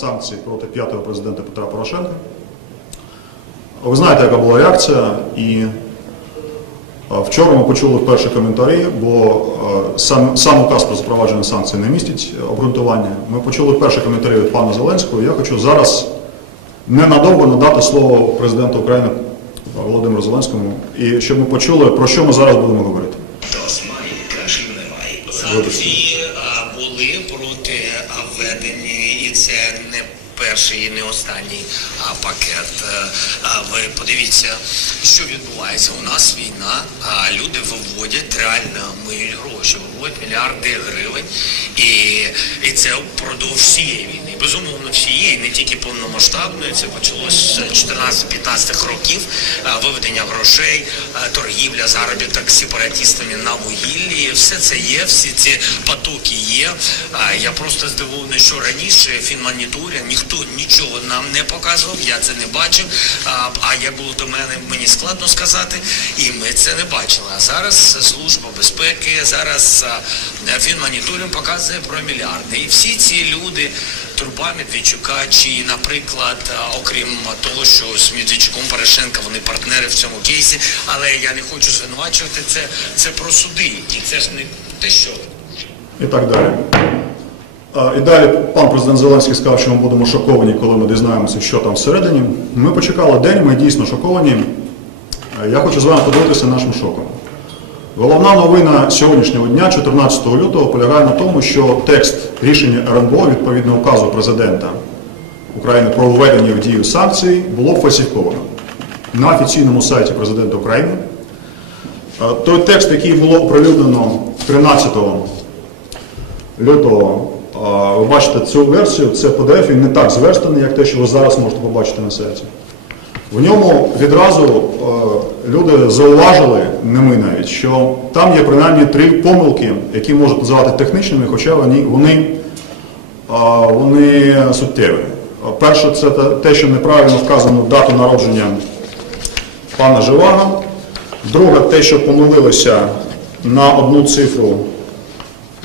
санкцій проти п'ятого президента Петра Порошенка. Ви знаєте, яка була реакція, і е, вчора ми почули перші коментарі, бо е, сам, сам указ про запровадження санкцій не містить обґрунтування. Ми почули перші коментарі від пана Зеленського. Я хочу зараз ненадовго надати слово президенту України Володимиру Зеленському, і щоб ми почули, про що ми зараз будемо говорити. Османів перший і не останній а, пакет. Е, А, ви подивіться, що відбувається. У нас війна, а люди виводять реально милі гроші, виводять мільярди гривень, і, і це впродовж всієї війни. Безумовно, всієї, не тільки повномасштабної. Це почалося з 14-15 років виведення грошей, торгівля, заробіток з сепаратистами на вугіллі. Все це є, всі ці потоки є. Я просто здивований, що раніше фінмоніторинг ніхто нічого нам не показував, я це не бачив. А, як було до мене, мені складно сказати, і ми це не бачили. А зараз служба безпеки, зараз а, фінмоніторинг показує про мільярди. І всі ці люди. Турба Медведчука, чи, наприклад, окрім того, що з Медведчуком Порошенка вони партнери в цьому кейсі, але я не хочу звинувачувати це, це про суди, і це ж не те, що і так далі. І далі пан президент Зеленський сказав, що ми будемо шоковані, коли ми дізнаємося, що там всередині. Ми почекали день, ми дійсно шоковані. Е, Я хочу з вами поділитися нашим шоком. Головна новина сьогоднішнього дня, 14 лютого, полягає на тому, що текст рішення РНБО відповідно указу президента України про введення в дію санкцій було фальсифіковано на офіційному сайті президента України. Е, Той текст, який було оприлюднено 13 лютого, ви бачите цю версію, це PDF, він не так зверстаний, як те, що ви зараз можете побачити на сайті. В ньому відразу е, люди зауважили, не ми навіть, що там є принаймні три помилки, які можуть називати технічними, хоча вони, вони, вони суттєві. Перше, це те- що неправильно вказано дату народження пана Живага. Друге, те, що помилилися на одну цифру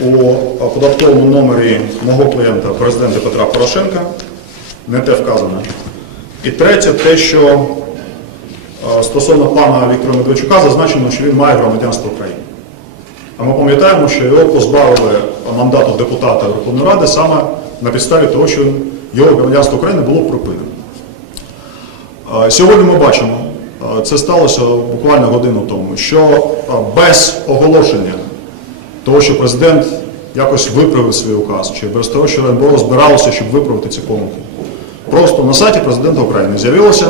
у податковому номері мого клієнта, президента Петра Порошенка, не те вказано. І третє, те, що стосовно пана Віктора Медведчука зазначено, що він має громадянство України. А ми пам'ятаємо, що його позбавили мандату депутата Верховної Ради саме на підставі того, що його громадянство України було припинено. Е, Сьогодні ми бачимо, е, це сталося буквально годину тому, що е, без оголошення того, що президент якось виправив свій указ, чи без того, що РНБО збиралося, щоб виправити ці помилки. Просто на сайті президента України з'явилася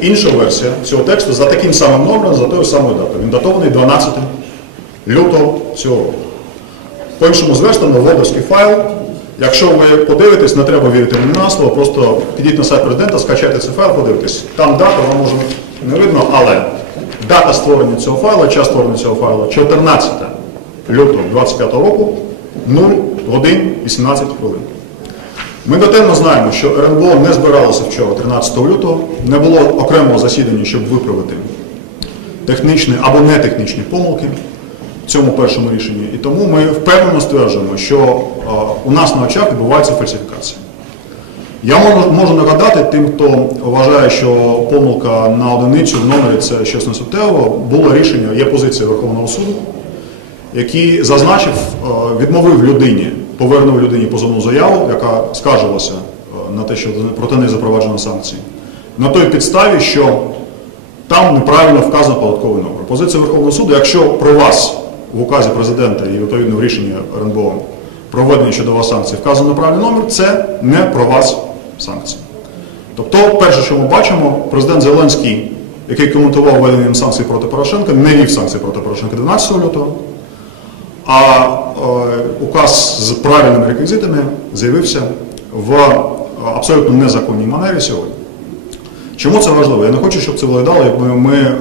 інша версія цього тексту за таким самим номером, за тою самою датою. Він датований 12 лютого цього року. По-іншому зверстано водовський файл. Якщо ви подивитесь, не треба вірити мені на слово, просто підіть на сайт президента, скачайте цей файл, подивитесь. Там дата, вам може не видно, але дата створення цього файла, час створення цього файла 14 лютого 25 року, 0 годин 18 хвилин. Ми дотемно знаємо, що РНБО не збиралося вчора, 13 лютого, не було окремого засідання, щоб виправити технічні або нетехнічні помилки в цьому першому рішенні. І тому ми впевнено стверджуємо, що у нас на очах відбувається фальсифікація. Я можу, нагадати тим, хто вважає, що помилка на одиницю в номері це щось не суттєво, було рішення, є позиція Верховного суду, який зазначив, е, відмовив людині, повернув людині позовну заяву, яка скаржилася е, на те, що проти неї запроваджено санкції, на той підставі, що там неправильно вказано податковий номер. Позиція Верховного суду, якщо про вас в указі президента і відповідно в рішенні РНБО про введення щодо вас санкцій вказано правильний номер, це не про вас санкції. Тобто, перше, що ми бачимо, президент Зеленський, який коментував введення санкцій проти Порошенка, не вів санкції проти Порошенка 12 лютого, а е, указ з правильними реквізитами з'явився в е, абсолютно незаконній манері сьогодні. Чому це важливо? Я не хочу, щоб це виглядало, як ми, ми е,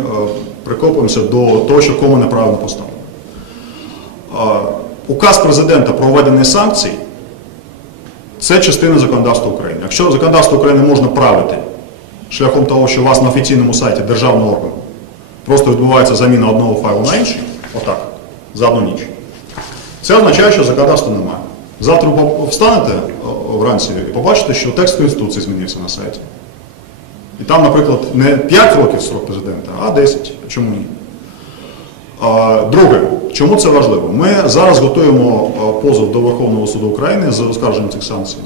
прикопуємося до того, що кому неправильно поставили. Е, указ президента про введення санкцій це частина законодавства України. Якщо законодавство України можна правити шляхом того, що у вас на офіційному сайті державного органу просто відбувається заміна одного файлу на інший, отак, за одну ніч, це означає, що законодавства немає. Завтра встанете, вранці і побачите, що текст Конституції змінився на сайті. І там, наприклад, не 5 років срок президента, а 10. Чому ні? Друге, чому це важливо? Ми зараз готуємо позов до Верховного суду України за оскарженням цих санкцій.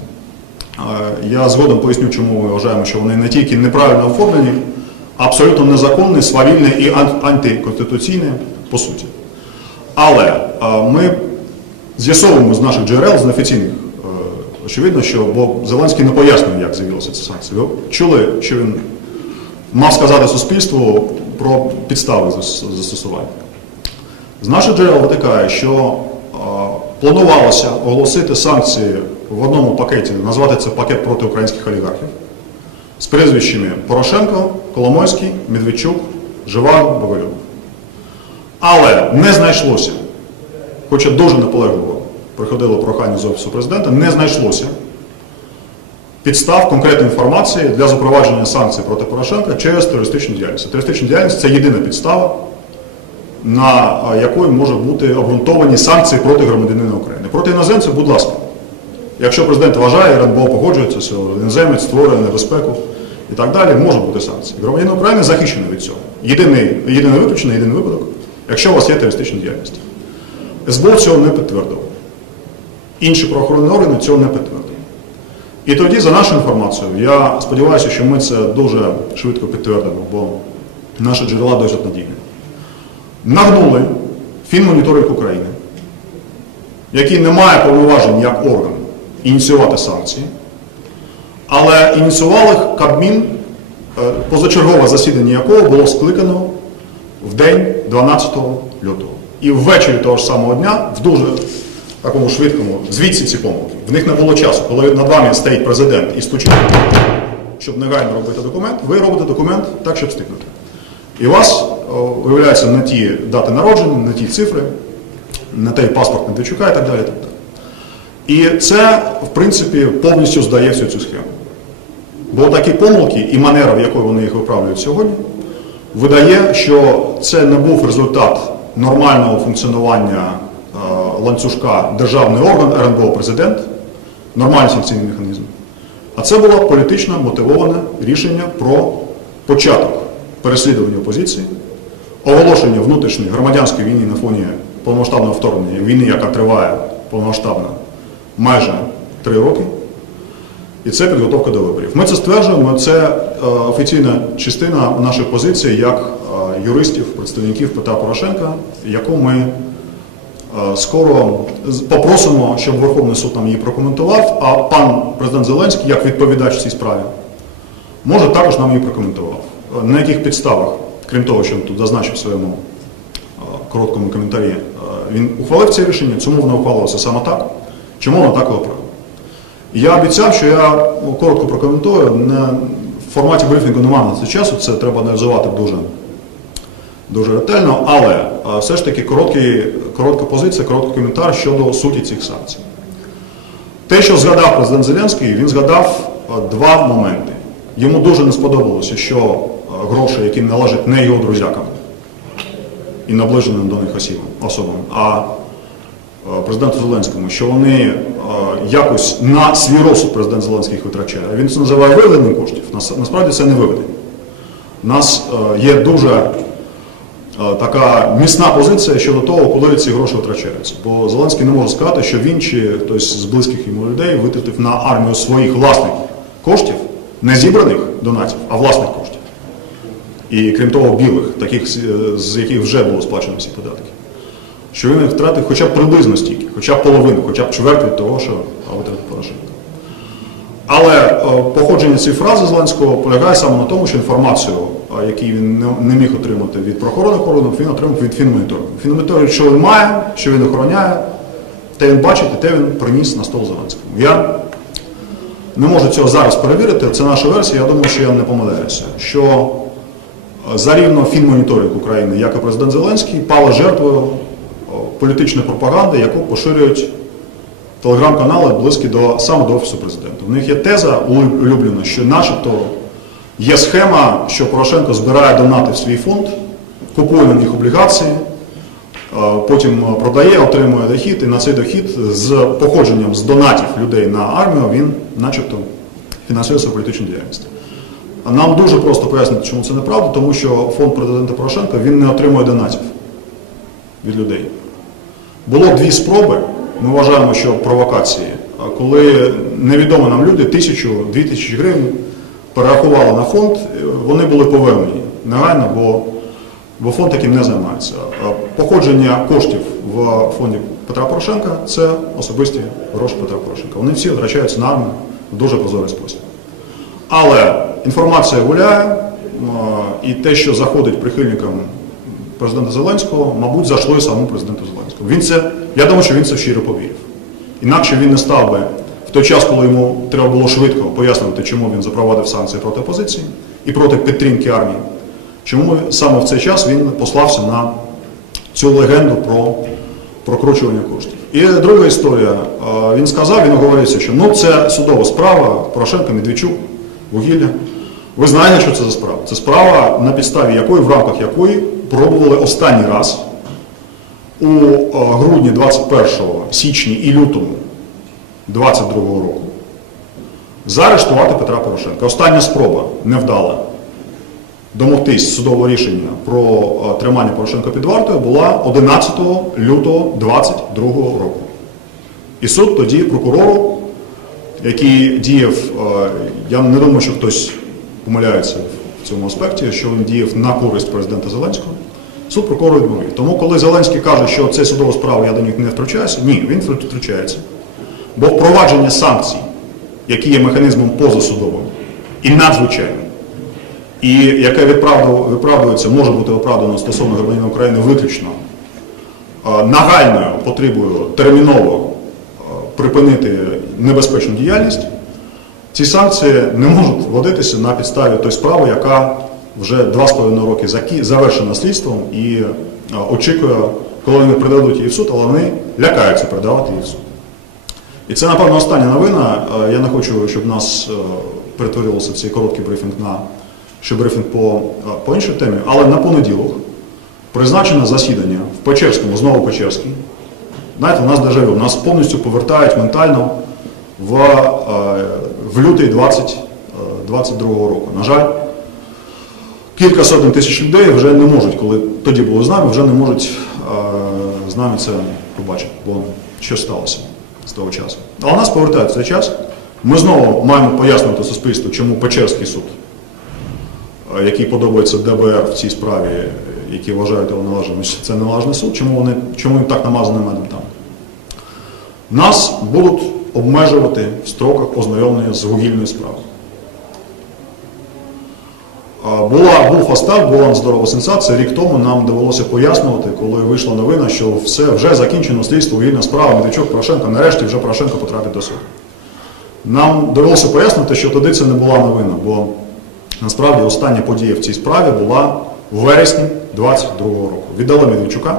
Я згодом поясню, чому ми вважаємо, що вони не тільки неправильно оформлені, а абсолютно незаконні, свавільні і ан- антиконституційні по суті. Але ми з'ясовуємо з наших джерел, з неофіційних, е, очевидно, що бо Зеленський не пояснює, як з'явилися ці санкції. Ви чули, що він мав сказати суспільству про підстави застосування. З наших джерел витикає, що е, планувалося оголосити санкції в одному пакеті, назвати це пакет проти українських олігархів, з прізвищами Порошенко, Коломойський, Медведчук, Живаго, Боголюбов. Але не знайшлося, хоча дуже наполегливо приходило прохання з Офісу президента, не знайшлося підстав конкретної інформації для запровадження санкцій проти Порошенка через терористичну діяльність. Терористична діяльність це єдина підстава, на якої може бути обґрунтовані санкції проти громадянина України. Проти іноземців, будь ласка. Якщо президент вважає, РНБО погоджується, що іноземець створює небезпеку і так далі, можуть бути санкції. Громадянин України захищений від цього. Єдине виключення, єдиний випадок, якщо у вас є терористична діяльність. СБУ цього не підтвердило. Інші правоохоронні органи цього не підтвердили. І тоді, за нашою інформацією, я сподіваюся, що ми це дуже швидко підтвердимо, бо наші джерела досить надійні. Нагнули Фінмоніторинг України, який не має повноважень як орган ініціювати санкції, але ініціював їх Кабмін, е, позачергове засідання якого було скликано в день 12 лютого. І ввечері того ж самого дня, в дуже такому швидкому, звідси ці помилки. В них не було часу, коли над вами стоїть президент і стучить, щоб негайно робити документ, ви робите документ так, щоб встигнути. І вас о, виявляються не ті дати народження, не ті цифри, не той паспорт Медведчука і так далі. Так далі. і це, в принципі, повністю здає всю цю схему. Бо такі помилки і манера, в якої вони їх виправлюють сьогодні, видає, що це не був результат нормального функціонування е, ланцюжка державний орган РНБО президент, нормальний санкційний механізм. А це було політично мотивоване рішення про початок переслідування опозиції, оголошення внутрішньої громадянської війни на фоні повномасштабного вторгнення, війни, яка триває повномасштабно майже три роки. І це підготовка до виборів. Ми це стверджуємо, це е, офіційна частина нашої позиції як юристів, представників Петра Порошенка, яку ми е, скоро попросимо, щоб Верховний суд нам її прокоментував, а пан президент Зеленський, як відповідач в цій справі, може також нам її прокоментував. Е, На яких підставах, крім того, що він тут зазначив в своєму е, короткому коментарі, він ухвалив це рішення, чому воно ухвалилося саме так, чому воно так обрано. Я обіцяв, що я ну, коротко прокоментую. Не, в форматі брифінгу немає на це часу, це треба аналізувати дуже, дуже ретельно, але е, все ж таки короткий, коротка позиція, короткий коментар щодо суті цих санкцій. Те, що згадав президент Зеленський, він згадав е, два моменти. Йому дуже не сподобалося, що е, гроші, які належать не його друзякам і наближеним до них осібам, особам, а президенту Зеленському, що вони якось на свій розсуд президент Зеленський їх витрачає. Він це називає виведенням коштів. Нас- Насправді це не виведення. У нас є дуже така міцна позиція щодо того, коли ці гроші витрачаються. Бо Зеленський не може сказати, що він чи хтось з близьких йому людей витратив на армію своїх власних коштів, не зібраних донатів, а власних коштів. І крім того, білих, таких, з- з яких вже було сплачено всі податки. Що він втратив хоча б приблизно стільки, хоча б половину, хоча б чверть від того, що витратив. Але е, походження цієї фрази Зеленського полягає саме на тому, що інформацію, е, яку він не, міг отримати від правоохоронних органів, він отримав від фінмоніторингу. Фінмоніторинг, що він має, що він охороняє, те він бачить і те він приніс на стол Зеленському. Я не можу цього зараз перевірити, це наша версія, я думаю, що я не помиляюся. Що е, за рівно фінмоніторинг України, як і президент Зеленський, пала жертвою політичної пропаганди, яку поширюють телеграм-канали близькі до саме до офісу президента. У них є теза улюблена, що начебто є схема, що Порошенко збирає донати в свій фонд, купує на них облігації, е, потім продає, отримує дохід, і на цей дохід з походженням з донатів людей на армію він начебто фінансує свою політичну діяльність. Нам дуже просто пояснити, чому це неправда, тому що фонд президента Порошенка він не отримує донатів від людей. Було дві спроби, ми вважаємо, що провокації, коли невідомі нам люди тисячу, дві тисячі гривень перерахували на фонд, е, вони були повернені негайно, бо, бо фонд таким не займається. Походження коштів в фонді Петра Порошенка це особисті гроші Петра Порошенка. Вони всі витрачаються на армію в дуже прозорий спосіб. Але інформація гуляє, і те, що заходить прихильникам президента Зеленського, мабуть, зайшло і самому президенту Зеленському. Він це, я думаю, що він це щиро повірив. Інакше він не став би в той час, коли йому треба було швидко пояснювати, чому він запровадив санкції проти опозиції і проти підтримки армії. Чому саме в цей час він послався на цю легенду про прокручування коштів. І друга історія. Е, Він сказав, він оговорився, що ну це судова справа Порошенко, Медведчук, вугілля. Ви знаєте, що це за справа? Це справа, на підставі якої, в рамках якої пробували останній раз у е, грудні 21 січні і лютому 22 року заарештувати Петра Порошенка. Остання спроба невдала домогтись судового рішення про е, тримання Порошенка під вартою була 11 лютого 22 року. І суд тоді прокурору, який діяв, е, я не думаю, що хтось помиляється в цьому аспекті, що він діяв на користь президента Зеленського. Суд прокурору відмовив. Тому, коли Зеленський каже, що це судова справа, я до них не втручаюся, ні, він втручається. Бо впровадження санкцій, які є механізмом позасудовим і надзвичайним, і яке виправдується, може бути виправдано стосовно громадянина України виключно нагальною потребою терміново припинити небезпечну діяльність, ці санкції не можуть вводитися на підставі тої справи, яка вже два з половиною роки закі- завершена слідством і е, очікує, коли вони передадуть її в суд, але вони лякаються передавати її в суд. І це, напевно, остання новина. Е, Я не хочу, щоб нас е, перетворилося цей короткий брифінг на ще брифінг по, по іншій темі. Але на понеділок призначене засідання в Печерському, знову Печерський. Знаєте, у нас дежавю, нас повністю повертають ментально в, в лютий 20, е, 22 року. На жаль, кілька сотень тисяч людей вже не можуть, коли тоді були з нами, вже не можуть е, з нами це побачити, бо що сталося з того часу. Але нас повертають цей час. Ми знову маємо пояснювати суспільству, чому Печерський суд, е, який подобається ДБР в цій справі, які вважають його належним, це належний суд, чому вони чому він так намазаний медом там. Нас будуть обмежувати в строках ознайомлення з вугільною справою. Була, був фастак, була здорова сенсація. Рік тому нам довелося пояснювати, коли вийшла новина, що все вже закінчено слідство, вільна справа, Медведчук, Порошенко, нарешті вже Порошенко потрапить до суду. Нам довелося пояснити, що тоді це не була новина, бо насправді остання подія в цій справі була в вересні 22 року. Віддали Медведчука.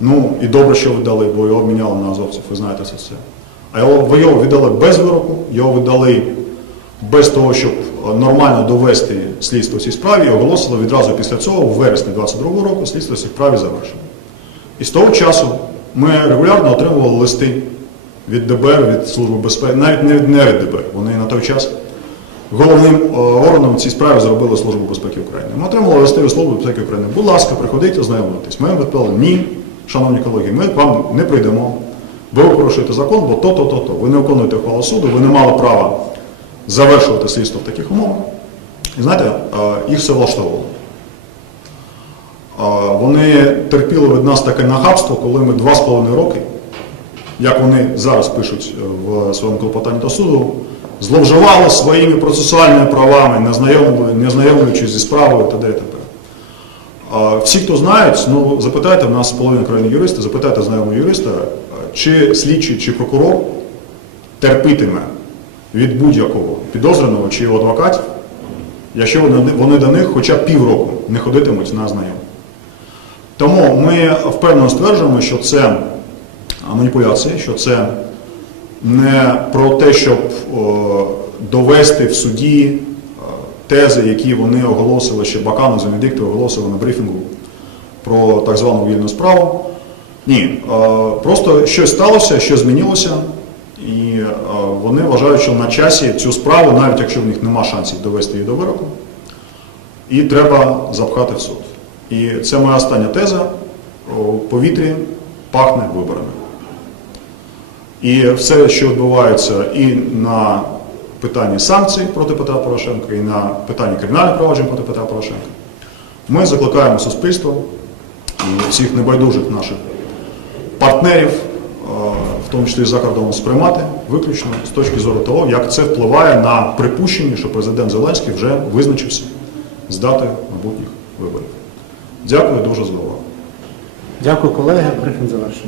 Ну і добре, що віддали, бо його обміняли на азовців, ви знаєте це все. А його, його віддали без вироку, його віддали без того, щоб е, нормально довести слідство в цій справі, і оголосили відразу після цього, в вересні 22 року, слідство в цій справі завершено. І з того часу ми регулярно отримували листи від ДБР, від Служби безпеки, навіть не від, не від ДБР. Вони на той час головним е, органом цій справі зробили Службу безпеки України. Ми отримали листи від Служби безпеки України. Будь ласка, приходіть ознайомитись. Ми відповіли, ні, шановні колеги, ми вам не прийдемо. Ви порушуєте закон, бо то-то, то-то. Ви не виконуєте ухвалу суду, ви не мали права завершувати слідство в таких умовах. І знаєте, їх все влаштовувало. Вони терпіли від нас таке нахабство, коли ми два з половиною роки, як вони зараз пишуть е, в своєму клопотанні до суду, зловживали своїми процесуальними правами, не знайомлюючись зі справою т.д. і т.п. Всі, хто знають, ну запитайте, в нас половина країни юристи, запитайте знайомого юриста, чи слідчий, чи прокурор терпітиме від будь-якого підозрюваного чи його адвокатів, якщо вони, до них хоча б півроку не ходитимуть на знайомі. Тому ми впевнено стверджуємо, що це а, маніпуляції, що це не про те, щоб довести в суді е, тези, які вони оголосили, ще Баканов з Венедиктою оголосили на брифінгу про так звану вільну справу. Ні, е, просто щось сталося, щось змінилося, і е, вони вважають, що на часі цю справу, навіть якщо в них нема шансів довести її до вироку, і треба запхати в суд. І це моя остання теза. У повітрі пахне виборами. І все, що відбувається і на питанні санкцій проти Петра Порошенка, і на питанні кримінальних проваджень проти Петра Порошенка, ми закликаємо суспільство і всіх небайдужих наших партнерів, в тому числі за кордоном, сприймати виключно з точки зору того, як це впливає на припущення, що президент Зеленський вже визначився з дати майбутніх виборів. Дякую дуже за увагу. Дякую, колеги. Брифінг завершено.